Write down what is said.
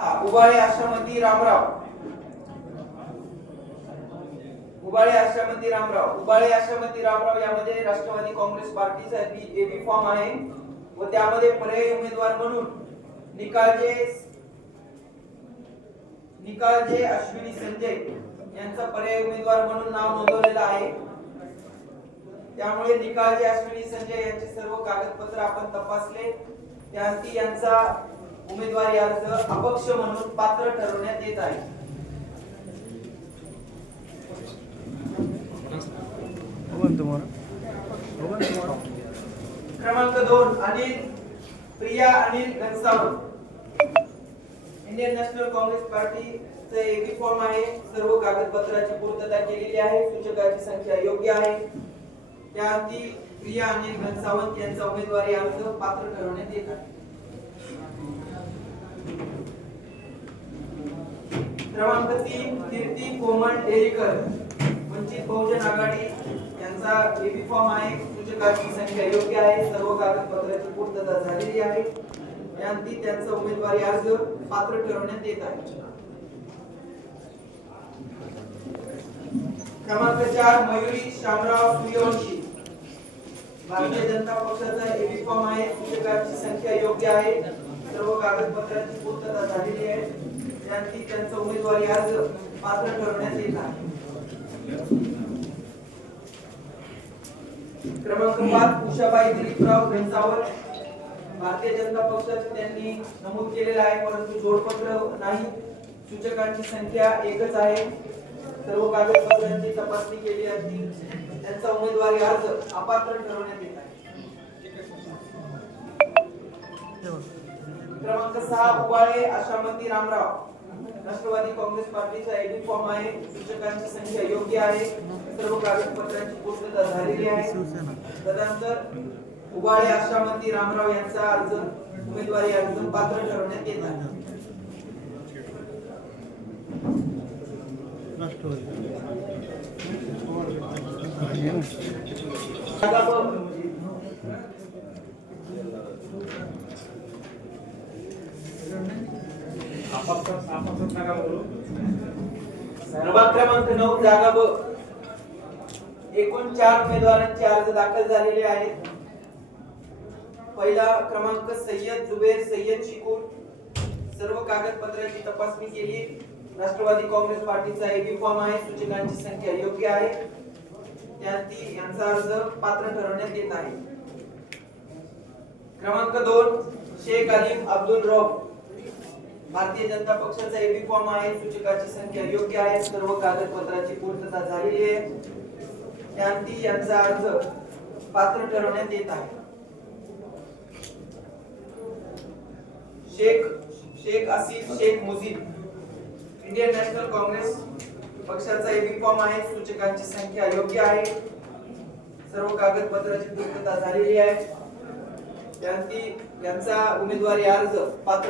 उबाळे आश्रमती रामराव. उबाळे आश्रमती रामराव. उबाळे आश्रमती रामराव यामध्ये राष्ट्रवादी काँग्रेस पार्टीचा AB form आहे. व त्यामध्ये पर्यायी उमेदवार म्हणून निकालजे निकालजे अश्विनी संजय यांचा पर्यायी उमेदवार म्हणून नाव नोंदवलेलं आहे. त्यामुळे निकालजे अश्विनी संजय यांचे सर्व कागदपत्र आपण तपासले. त्याअंती यांचा उमेदवारी अर्ज अपक्ष म्हणून पात्र ठरवण्यात येत आहे. क्रमांक दोन Anil Priya Anil Ghansawant Indian National Congress पार्टीचे एबी फॉर्म आहे. सर्व कागदपत्राची पूर्तता केलेली आहे. सूचकाची संख्या योग्य आहे. त्याअंती प्रिया अनिल घनसावंत यांचा उमेदवारी अर्ज पात्र ठरवण्यात येत आहे. क्रमांक तीन कीर्ती कोमल डेरीकर वंचित बहुजन आघाडी यांचा एबी फॉर्म आहे. सूचकाची संख्या योग्य आहे. सर्व कागदपत्राची पूर्तता झालेली आहे. याअंती त्यांचा उमेदवारी अर्ज पात्र ठरवण्यात येत आहे. क्रमांक चार मयुरी शामराव सूर्यवंशी भारतीय जनता पक्षाचा एबी फॉर्म आहे. सूचकाची संख्या योग्य आहे. सर्व कागदपत्राची पूर्तता झालेली आहे. त्याअंती त्यांचा उमेदवारी अर्ज पात्र ठरवण्यात येत आहे क्रमांक पाच उषाबाई दिलीपराव घनसावर भारतीय जनता पक्षात त्यांनी नमूद केलेला आहे परंतु जोडपत्र नाही. सूचकांची संख्या एकच आहे. सर्व कागदपत्रांची तपासणी केली असती त्यांचा उमेदवारी अर्ज अपात्र ठरवण्यात येत आहे. क्रमांक सहा उबाळे आशामती रामराव. राष्ट्रवादी काँग्रेस पार्टीचा एबी फॉर्म आहे. सूचकांची संख्या योग्य आहे. सर्व कागदपत्रांची पूर्तता झालेली आहे. तदनंतर उबाळे आशामती रामराव यांचा अर्ज उमेदवारी अर्ज पात्र ठरवण्यात येत आहे जागा ब- क्रमांक नऊ जागा ब एकूण चार उमेदवारांचे अर्ज दाखल झालेले आहेत. पहिला क्रमांक सय्यद जुबेर सय्यद शिकूर. सर्व कागदपत्रांची तपासणी केली. राष्ट्रवादी काँग्रेस पार्टीचा एबी फॉर्म आहे सूचकांची संख्या योग्य आहे. त्यातील यांचा अर्ज पात्र ठरवण्यात येत आहे. क्रमांक दोन शेख अलीम अब्दुल रौफ भारतीय जनता पक्षाचा एबी फॉर्म आहे सूचकाची संख्या योग्य आहे सर्व कागदपत्राची पूर्तता झालेली आहे. शांती यांचा अर्ज पात्र ठरवण्यात येत आहे. Shaikh Shaikh Asif Shaikh Mujeeb Indian National Congress पक्षाचा एबी फॉर्म आहे सूचकांची संख्या योग्य आहे. सर्व कागदपत्राची पूर्तता झालेली आहे. त्याअंती यांचा उमेदवारी अर्ज पात्र